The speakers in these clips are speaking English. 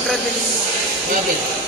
200 din. Okay.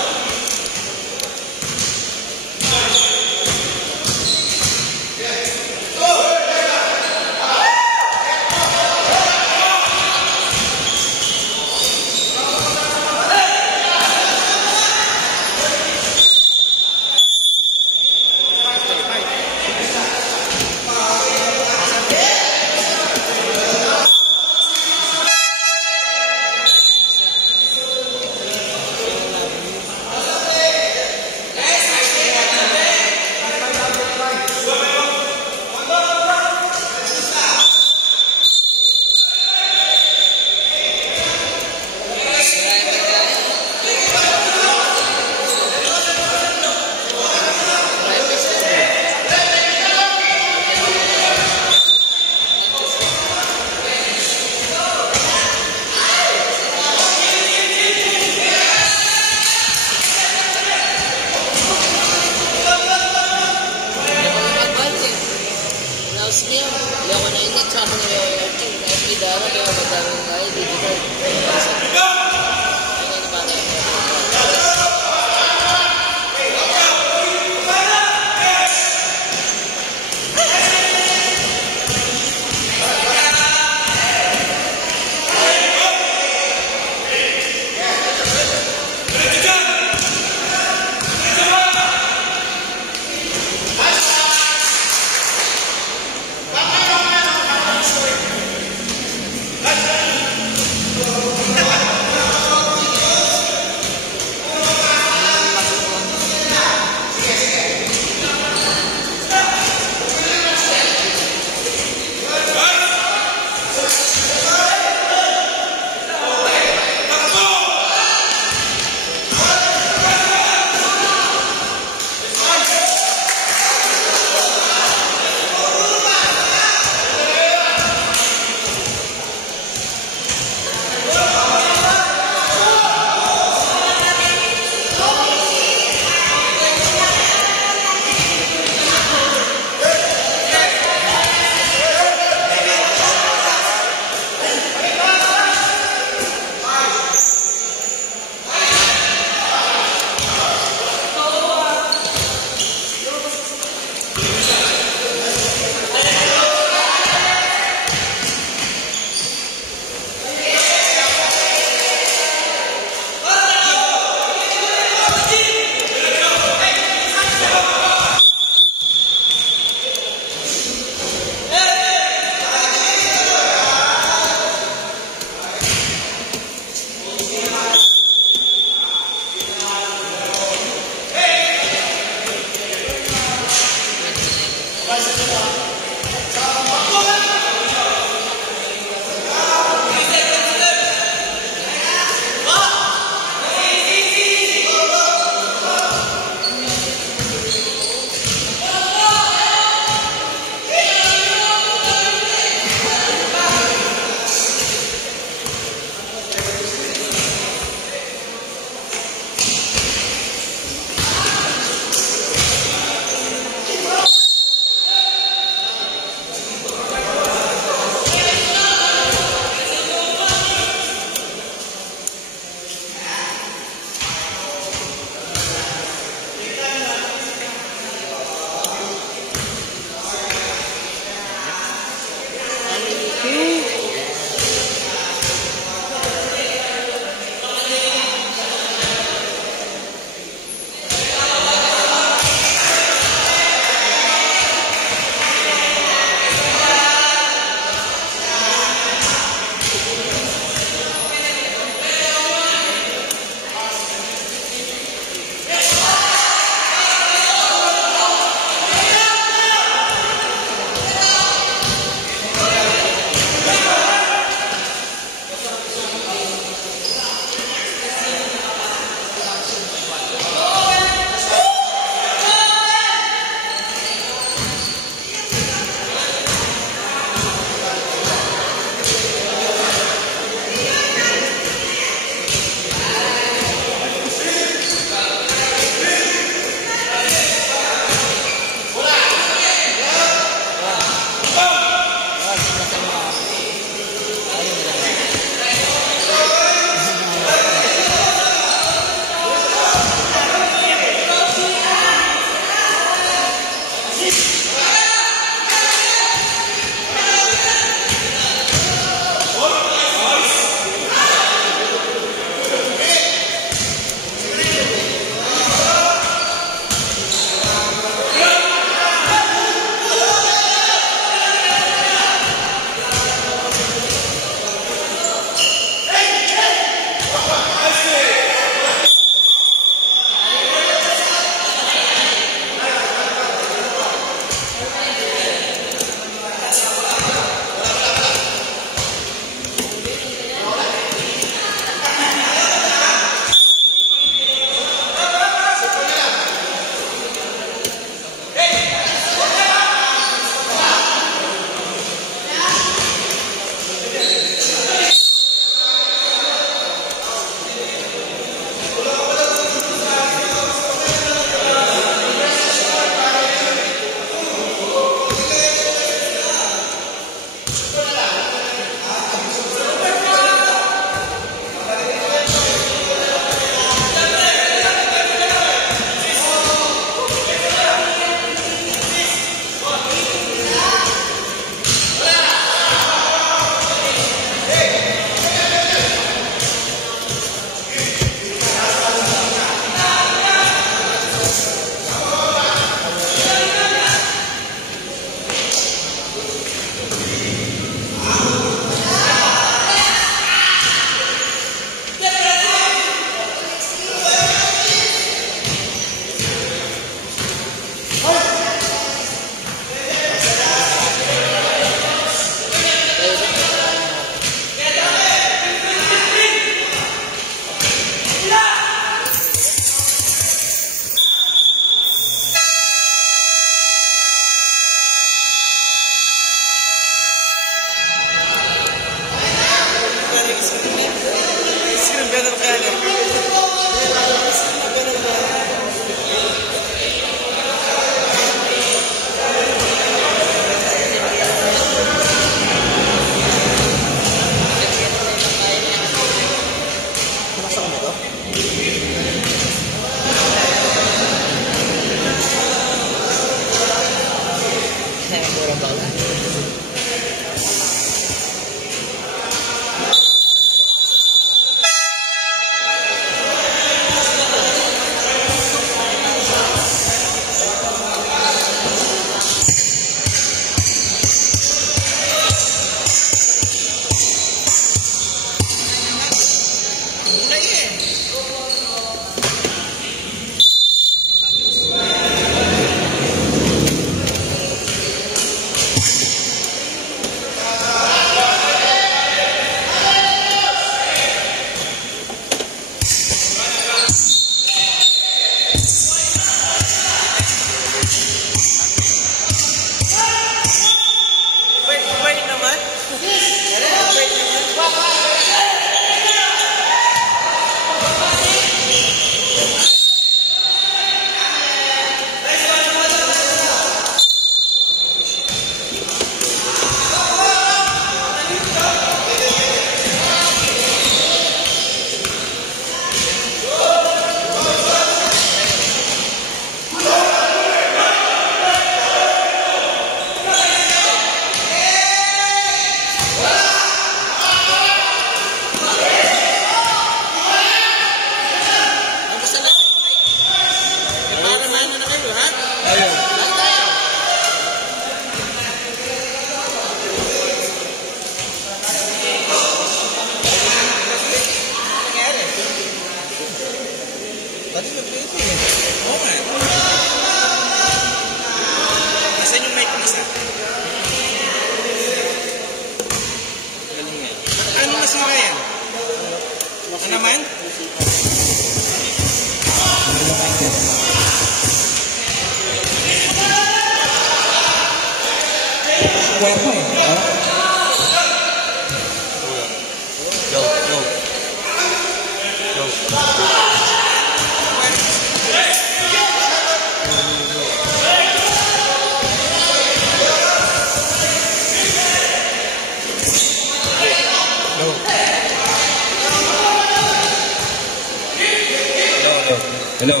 Hello.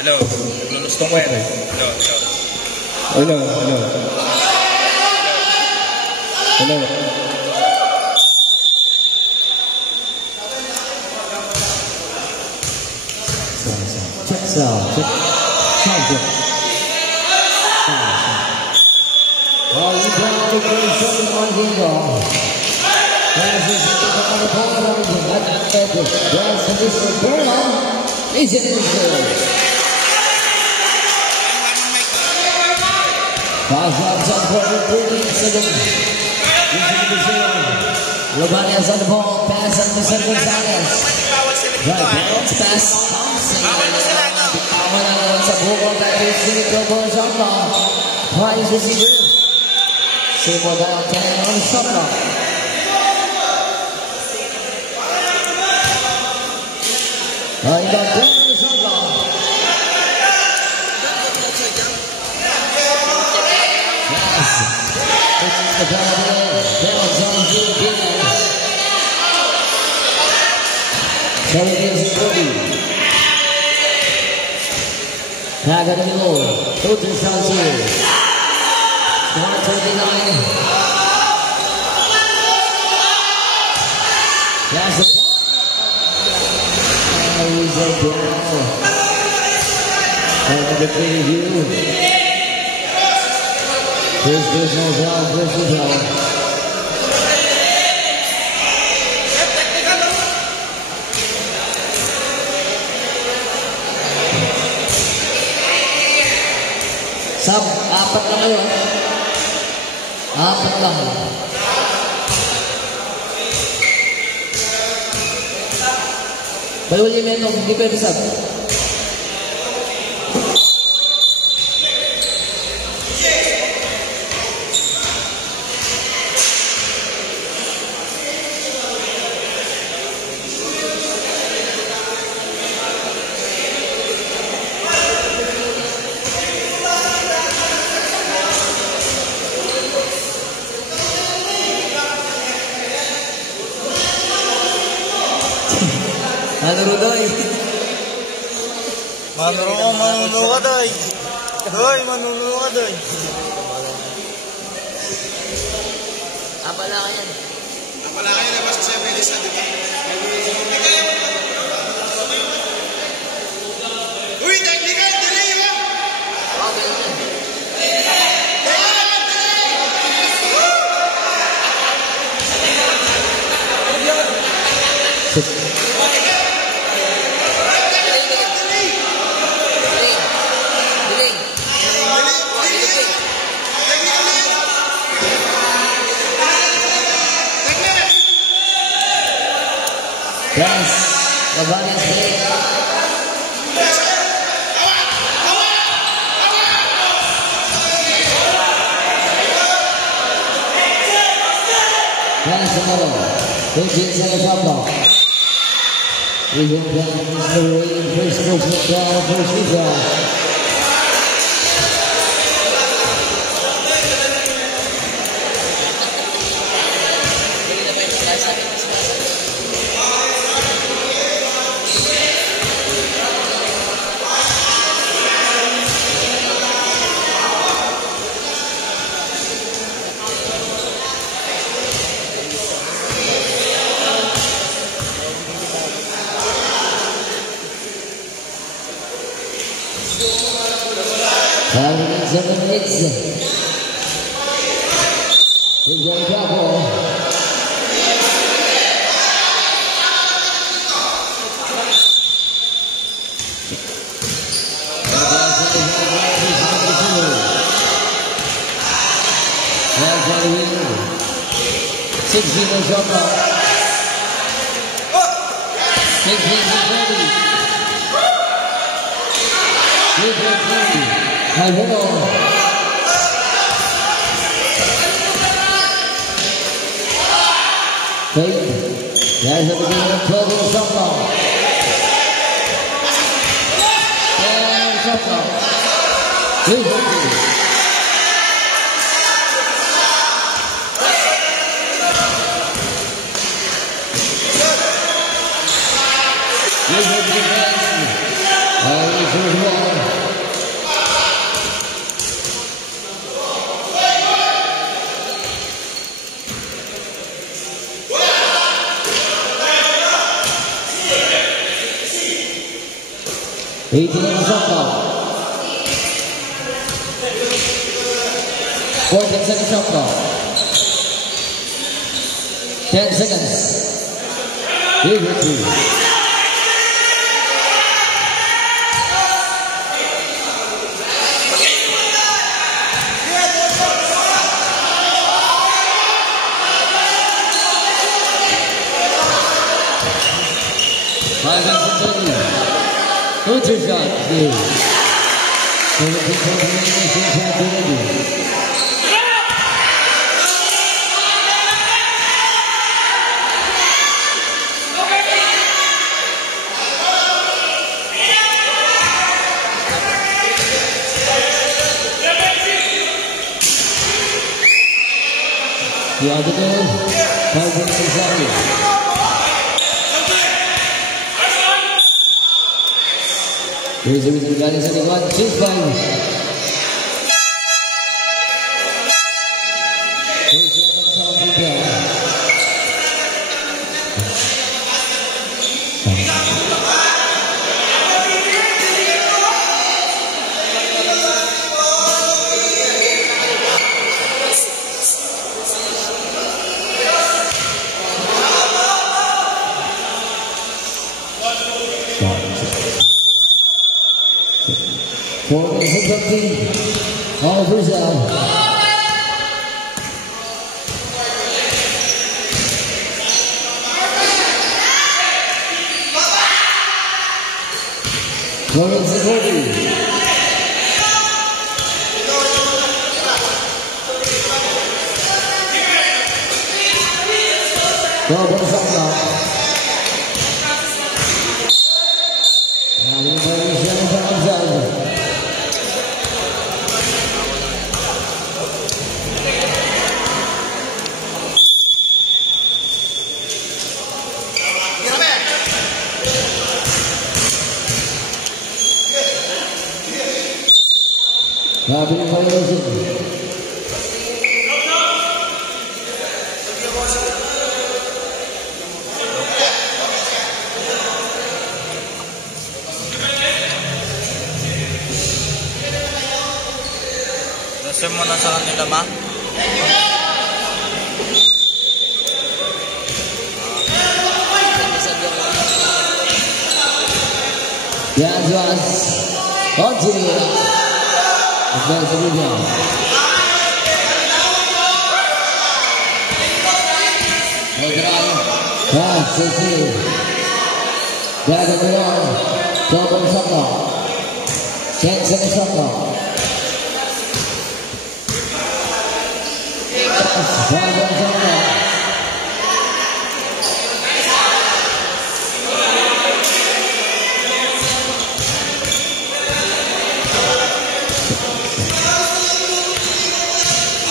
Hello. Gusto ko yan eh. Hello. Hello. Hello. Hello. Check sound. Check. Sound check. Well, you down to the second one here. As is the opponent of the That's the Mr. Brown. Is it in the Pass on for 13 seconds. Lobanias on the ball. Pass on Mr. Gonzalez. Right, bounce pass. Bouncing. Sa buko tayo Sinico Borzonga. Prize receiver. Simo down 10 on shot clock. Right, got 10 on shot clock. The so it is 40. Tag at the middle. Total shots here. 129. That's the ball. He's a down. And the preview. Here's Vishal. Sab, apat lang kayo. Apat lang. Baliwal yung menong, hindi pwede sab. Manuro doy. Manuro ka doy. Doy, manuro ka doy. Apala ka yan. Apala ka yan, labas kasi pwede sa diba? Uy, technical, delay mo! Okay. Yes, Lebanon State. Yes, tomorrow. 15 seconds up now. We go down the ring. First person down, first free throw. Having 7 minutes. He's going to double. That's how we win. 16 on shot clock. 16 to 30. High ball. Fake. There's a beginning of 12 on shot clock. And shot clock. 250. Eighteen on the shot clock. 14 seconds shot clock. 10 seconds. Here we go. Good shot, dude. So the people in the nation have to ready. The other goal, 5 minutes inside. Here's the reason guys, only 1, 2, 5. Here's the other sound we go. All Brazil. Lawrence Zagobi. Go Brazil. Happy violation. Nasa mo na sa kanila ba? Yes, yes. Continue. Advance the rebound. Pass, Galing Leon. Double Saka. Jensen Saka. Double Saka.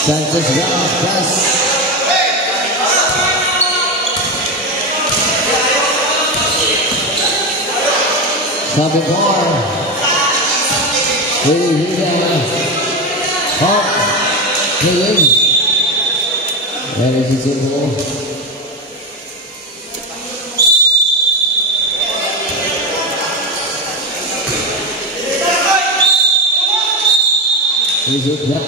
Sanchez Ramos pass. Sabi Bar. Hawk. Higgin. That is his info. Here's it back.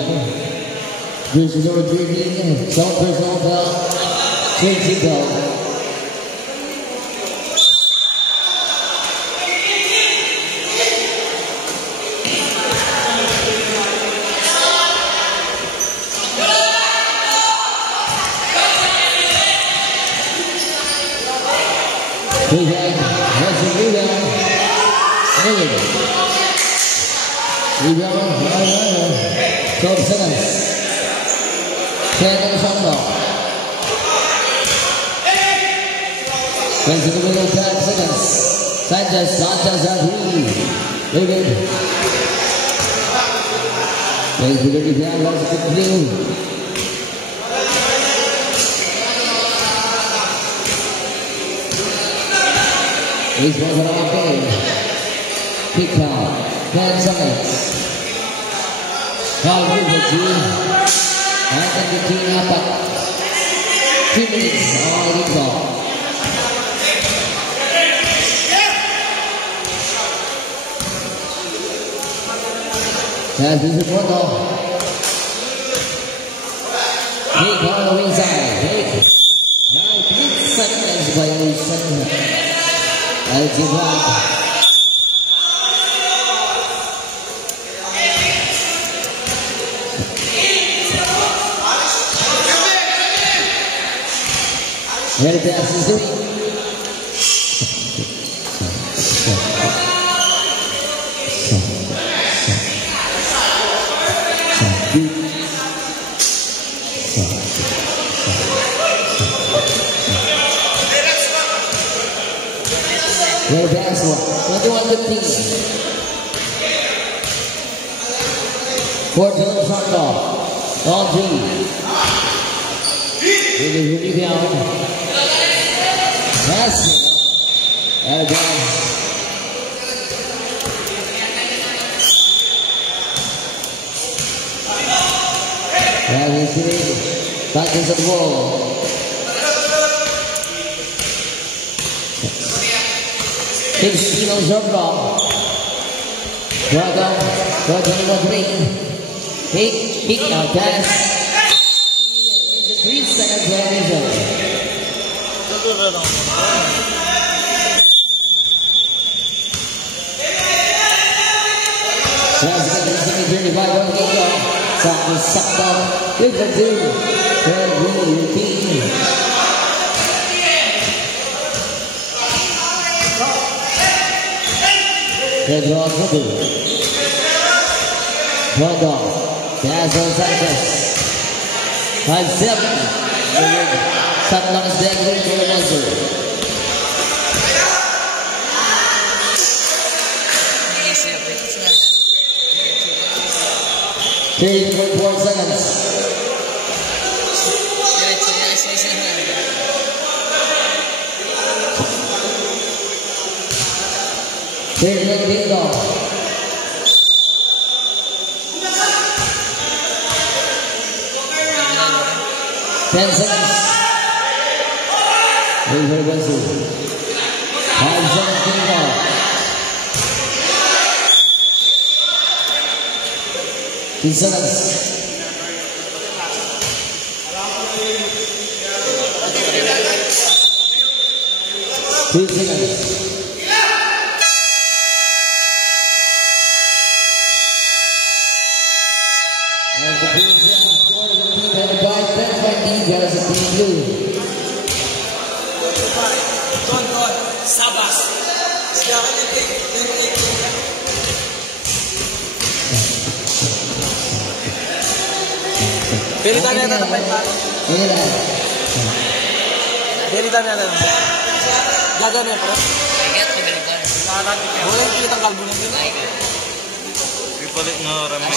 This is our drinking. Don't push on bell. Change it bell. That's a rebound. Rebound. 12 seconds. 10 on the shot clock. Into the middle, 10 seconds. Sanchez at 3. Higgin. Plays the dirty down, lost the blue. He's going to our game. Kick count. 10 seconds. Foul over 2. And then the team up. 2 minutes on the clock. That is the photo. Kick on the inside. Kick. 9 seconds violation. Al-Jibran. Ready to ask this doing? Ready to ask what? 21-15. 4-2 shot clock. On 3. It is really down. Passing. And again. And he's hitting. Back into the wall. Big on shot clock. Well done. 3. Kick out pass. It's a 3 seconds violation. Dazzle Sanchez. 5-7. Shot long is dead for the monster. Three point 4 seconds. Bingo. 10 seconds. Very Wesley. 5 seconds bingo. 2 seconds. 2 seconds. Sabas. Pilitan niya na pa ito. Pilitan. Pilitan niya na. Jaga niya, bro. Boleh kita kalbu nanti. Pipolit no rame.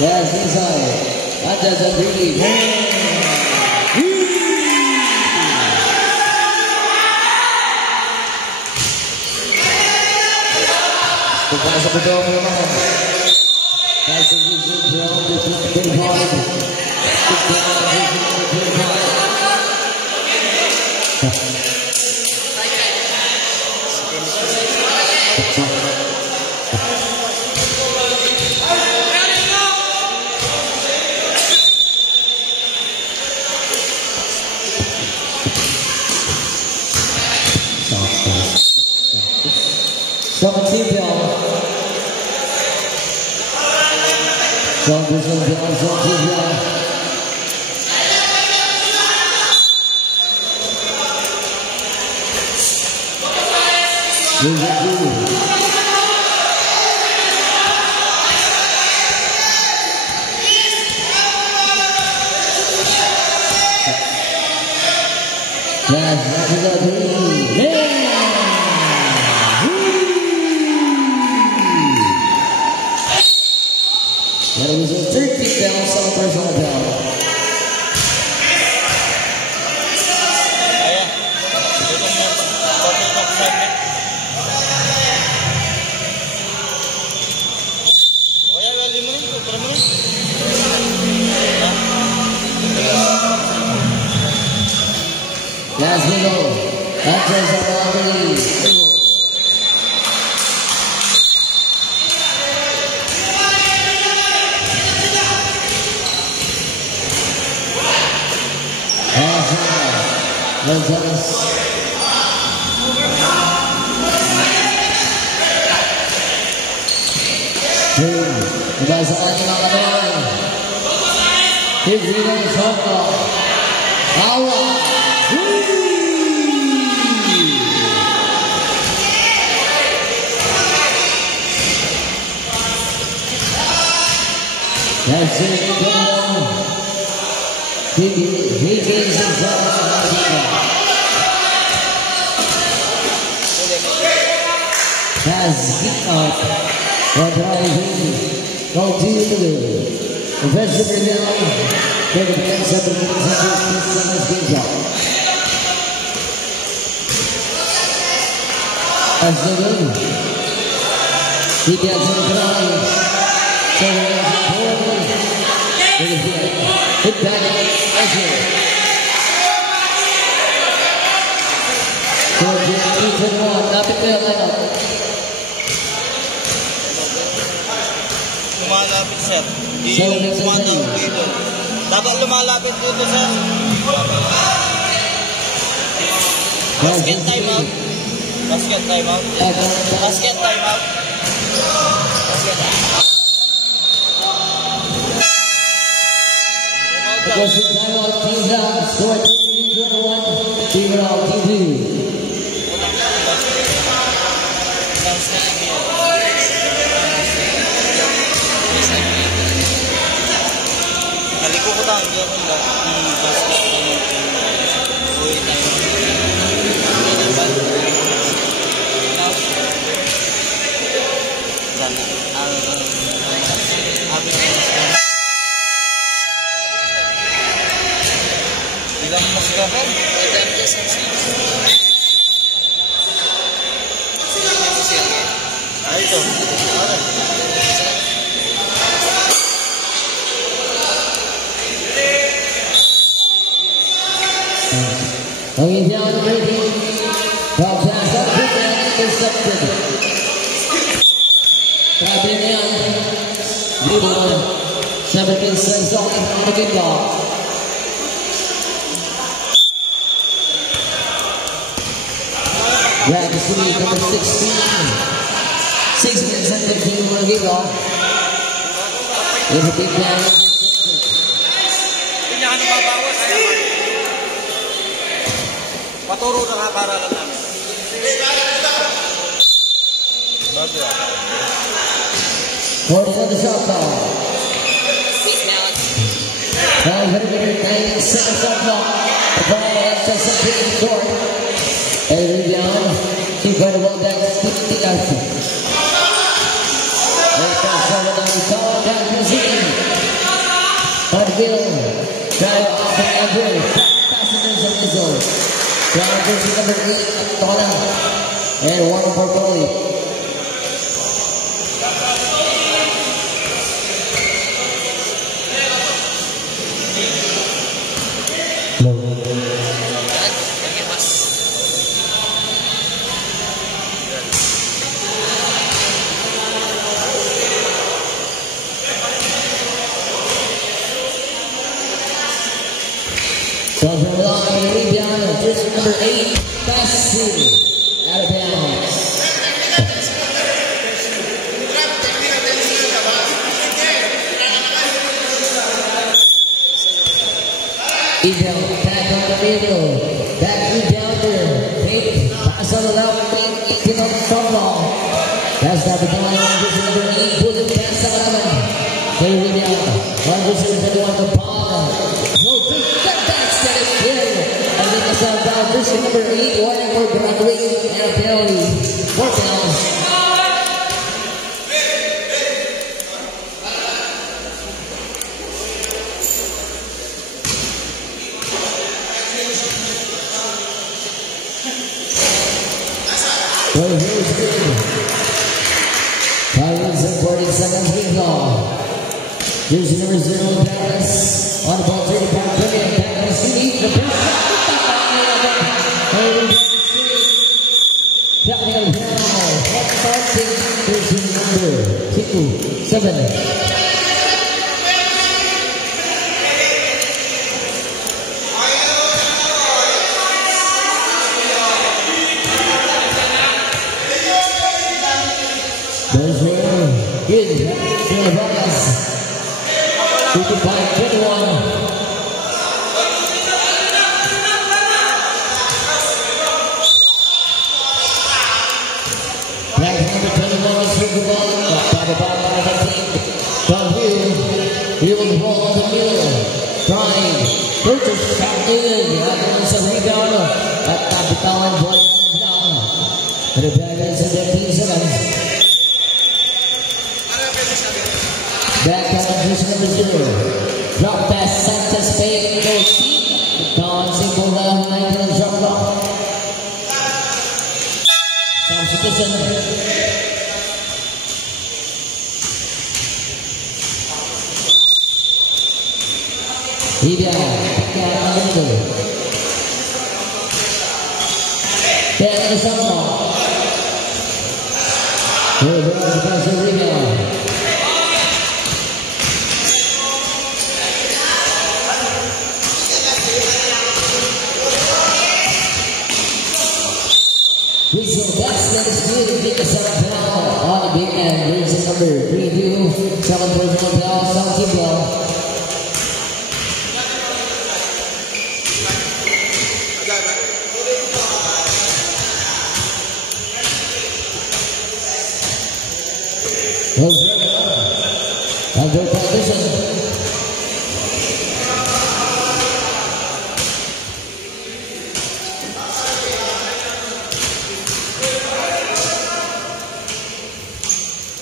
Ya, selesai. Ada sendiri. Bukan sebetulnya memang. Kasih Selamat siang. Selamat siang. That was a 13 down celebration of down. As we go, that's Gonzalez. Bahasa lagi makanan. Hibri dan Soko. Awal. That's it. He gives himself. as kick out. For driving. Go to the offensive rebound. For the defense 7 minutes and 15 seconds kick out. As the win. He gets in the drive. 7 minutes and 4 minutes. Hit back. Ezra. 4-1. Lapit na yung lineup. Lumalapit, sir. Yung tumatawag dito. Dapat lumalapit dito, sir. Basket time out. Basket time out. Basket time out. Basket time out. Closing time out. Teams out. Score 3-1. Team out. Team 2. Naliko ko tayo dyan. Basket time out. Uy, time out. Ilang maskapan? Ito. Going down the rating. Ball pass up quick and intercepted. Grabe na yan. Rebound. 17 seconds on the kickoff. Grab the city number 16. 6 minutes and 15 on the kickoff. There's a big down. Paturo na nakakaralan namin. Bago ako. Forward for the shot ball. 590 seconds on clock. The ball left us up in the court. And rebound. Incredible dance. Steve Archie. Right back forward on the ball. Down to Zeke. Hudville. Drive off the Andrew. Passengers of the zone. Down to number 8. Donna. And one for Foley. So from line, rebound of jersey number 8, pass to out of bounds. Rebound, back on the middle, back rebounder, Pete, pass on the left wing, into the front ball. That's not the line, jersey number 8, good pass out of him. Play rebound, one jersey number 1, the ball. Jersey number 8, warning for Broadway, and a penalty. 4 fouls. Well, here's good. 5 minutes and 40 seconds being called. Jersey number 0, Paris. On the ball, 30-pound brilliant. Paris, City, the first. Technical foul. Jersey number 7. There's one. Good. Vargas. 55-21. He will roll on the middle. Trying. Curtis shot in. Happened sa rebound. At kapitawan. Boy down. Rebound sa 13 seconds. competition. Ibia, Dan Sama. That's good. Get the 7 pound on the big end. Raise the number 3-2. 7 personal pound. 17 pound. Under condition.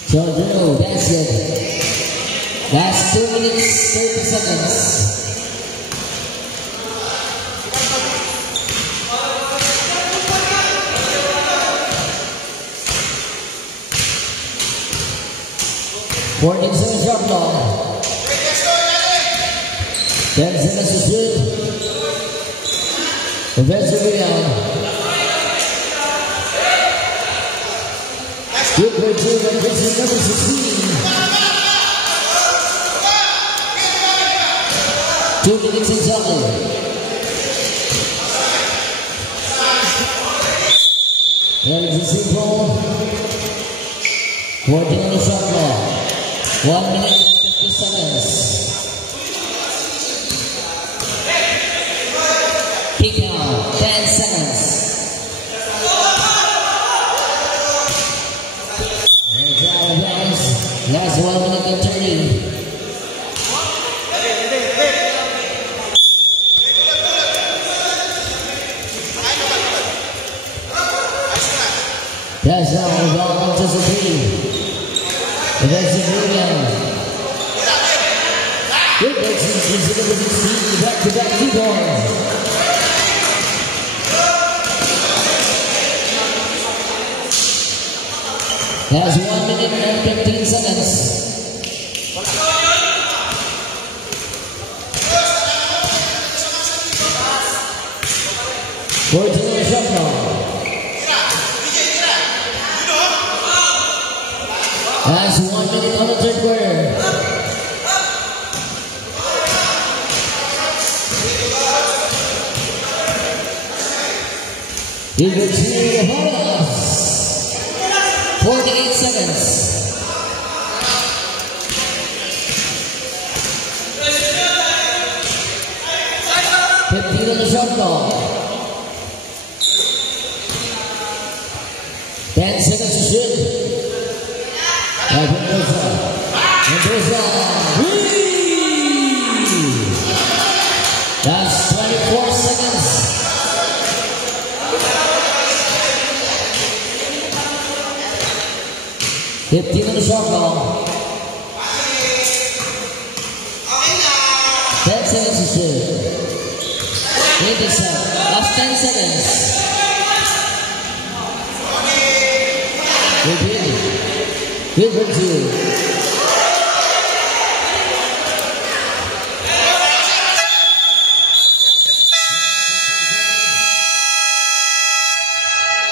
So, Drew, that's it. Last 2 minutes, 30 seconds. Warning seconds shot clock. 10 seconds to shoot. Offensive rebound. Good for 2 and this is number 16. 2 minutes exactly. And it's a simple 14 on the shot clock. 1 minute and 50 seconds. Kick out, 10 seconds. Last 1 minute and 30. That's now on to the 3. That's the rebound. Good Texans consider the 16 back-to-back 2 points. That's 1 minute and 15 seconds. Fourteen shot clock. That's 1 minute on the third quarter. You can see the ball. 48 seconds. On the shot clock. 10 seconds to shoot. Mendoza. That's 24 seconds. 15 on the shot clock. 10 seconds to shoot. 87. Last 10 seconds. Good for 2.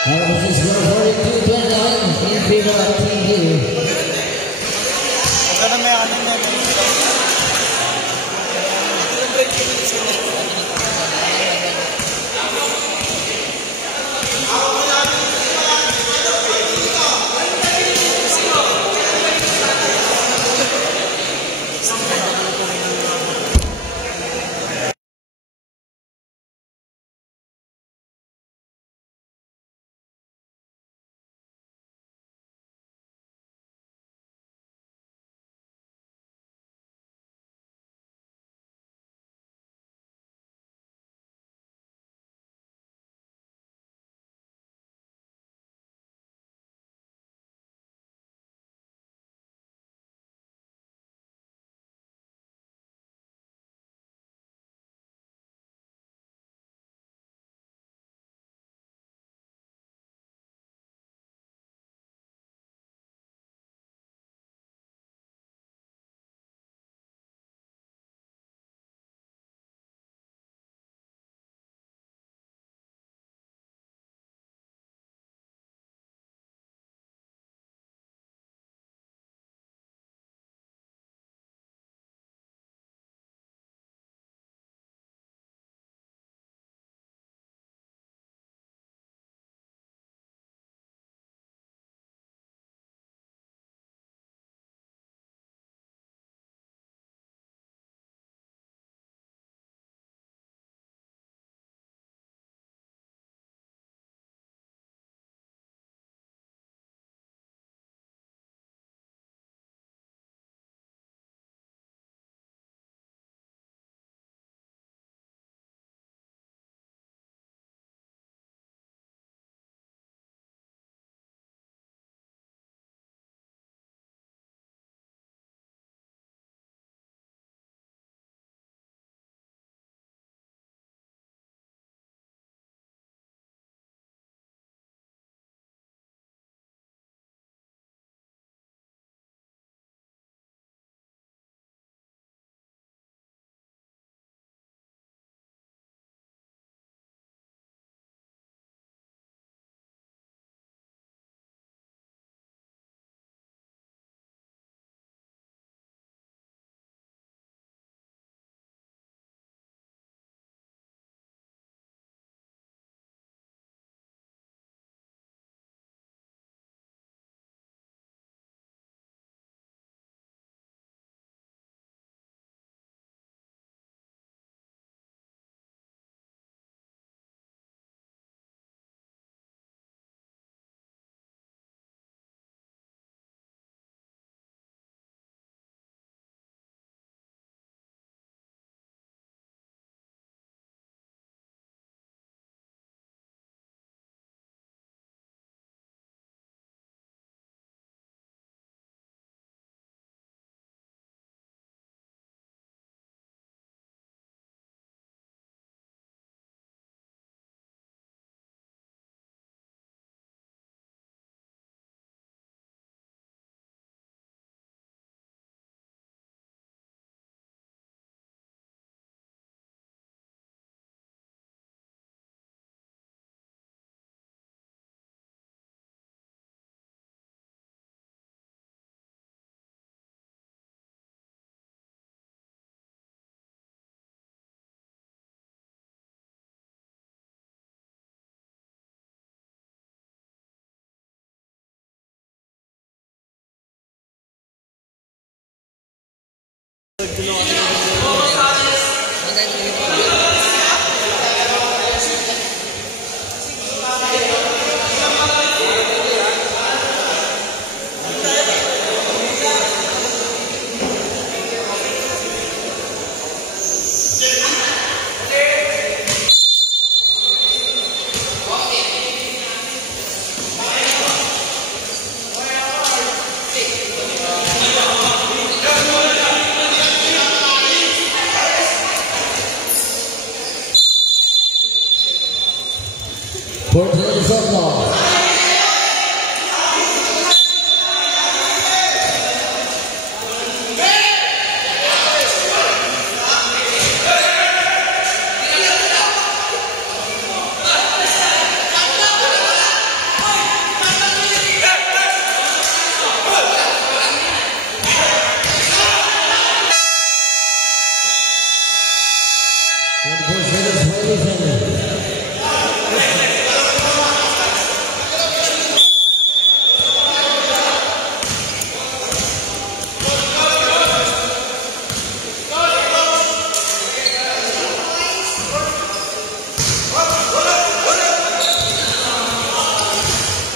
And this is going 42-29 in favor of Team Blue.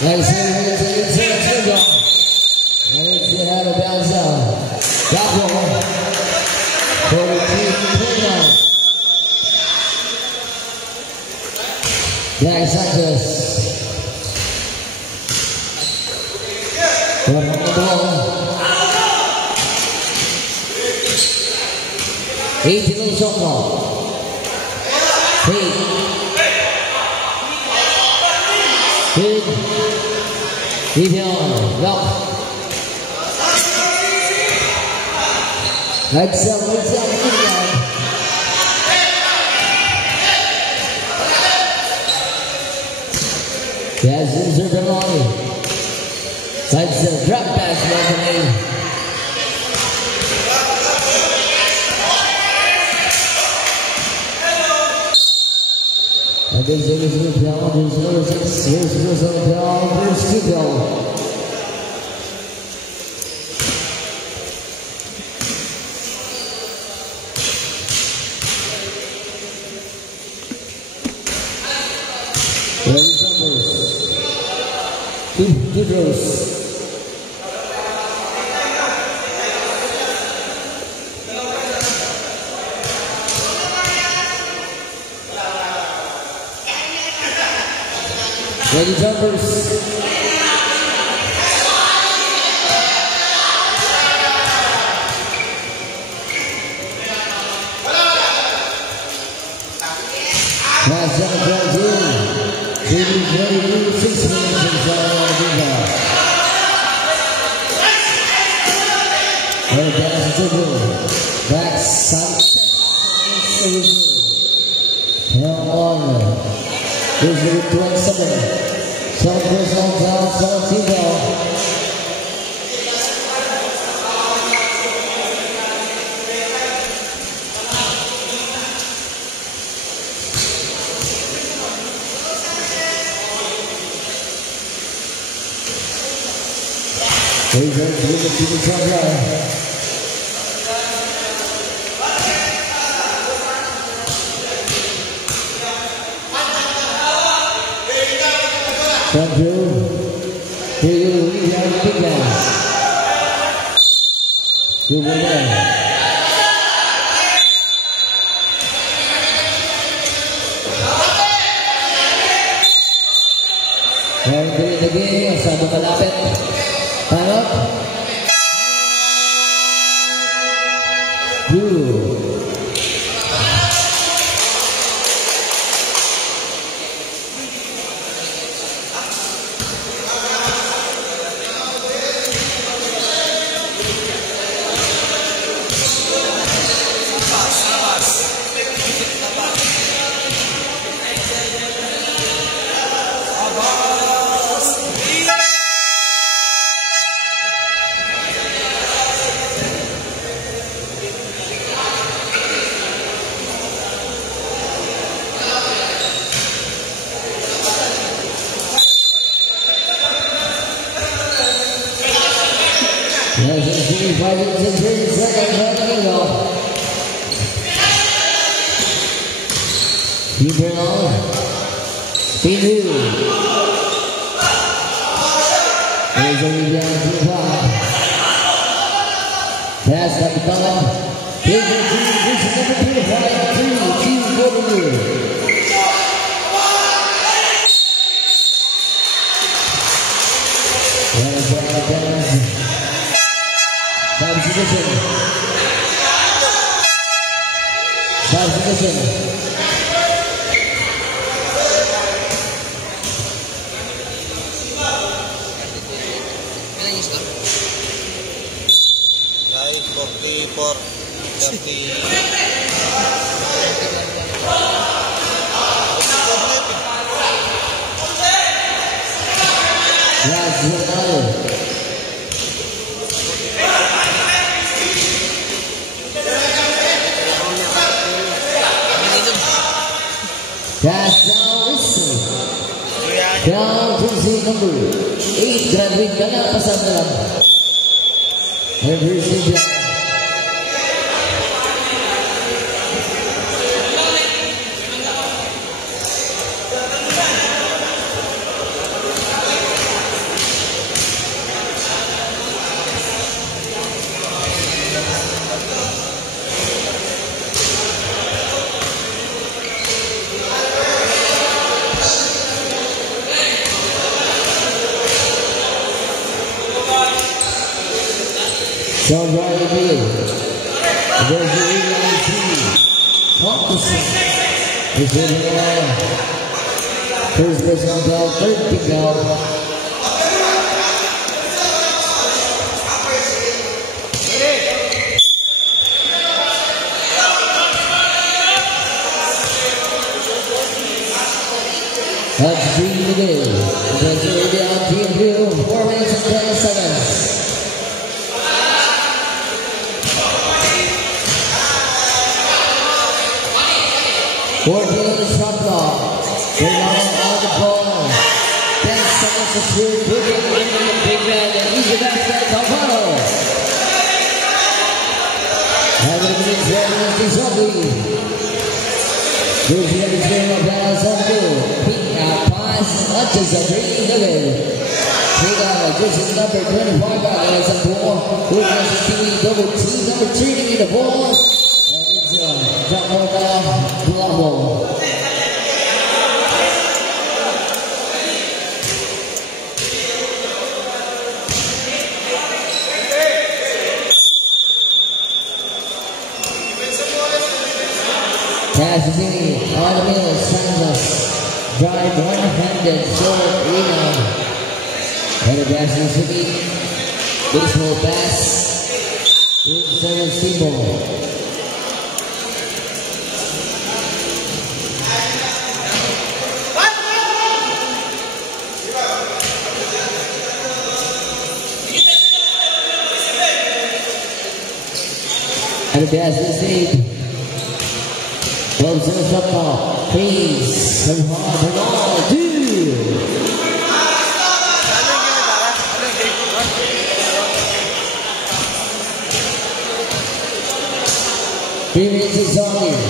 Nice hit, and it's out of bounds out. Got one. For the team now. Jack Sanchez. Got on the ball. 18 on shot clock. 一票绕，来将力量。Yes, this is the money. That's the drop pass welcoming. And this is the票，这是number 6，也是这票，这是4票。Ladies numbers, two draws. Ready jumpers. Pass on Brazil. Ready 6 minutes inside Viva. Well, that's the dribble. Back Sanchez. Hell on. Here's the 27. Sanchez on down, Salativo. Here's the top line. Front view. Here you have the big guys. Two more there. And doing the game, satu malapit. Time up. Two. You bring on Pinu. There's only down to the five. Pass at the bottom. Here's the team. This is number 25. Two over. Guys, 44, 30. That's now Wilson. Down jersey number 8. Graduate ka na. Pasal na lang. Every season. So right away, there's the 19. Thompson is in there. First person bell, third pick bell. That's Team Miguel. That's already on Team Blue. 4 minutes and 10 seconds. Fourteen shot clock. They're now on the ball. 10 seconds to shoot. Looking into the big man and easy basket. Alvaro. Having a minute there is Zombie. There's the other game of Zombie. Pick a pass. Not just a green level. Pick out just number 25 as a ball. Who has the team double team number 3 in the ball. Global. Cassidy on the middle, Sanchez drive one-handed short rebound. And the Braxton City baseball pass in 7 Steamboat. And the pass is made. Close to the shot clock. Please. From Bernal. 2. Three minutes is on here.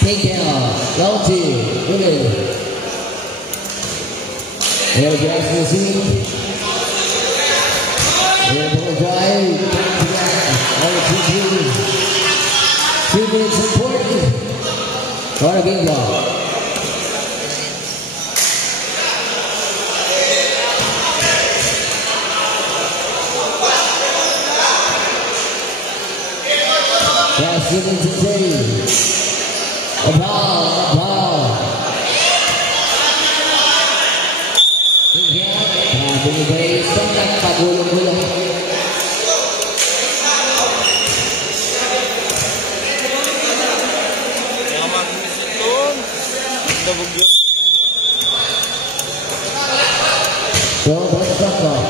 Take down. Down 2. Good. There the pass is made. There the drive. All the 2 minutes important. For a game ball. Last minute to 30. A ball. Binibay. Sampai pagulong-gulong. So, what's up, though?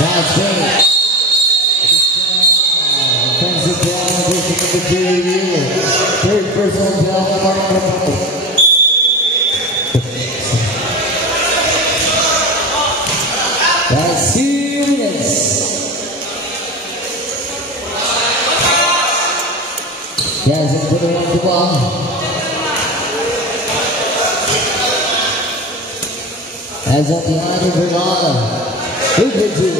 That's it. Offensive down, this is the third personal down, that's 2 minutes. Guys, it's going to want the ball. As at the line of Vermont, who could do it?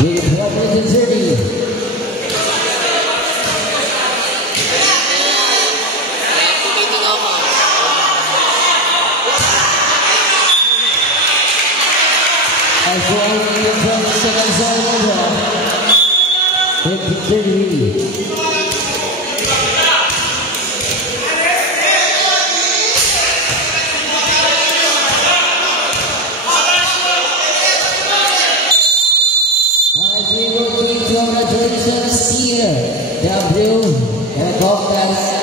With 12 minutes and 30. As well as the second zone. 50-30. As we rotate to our 37th year, W and Bobcats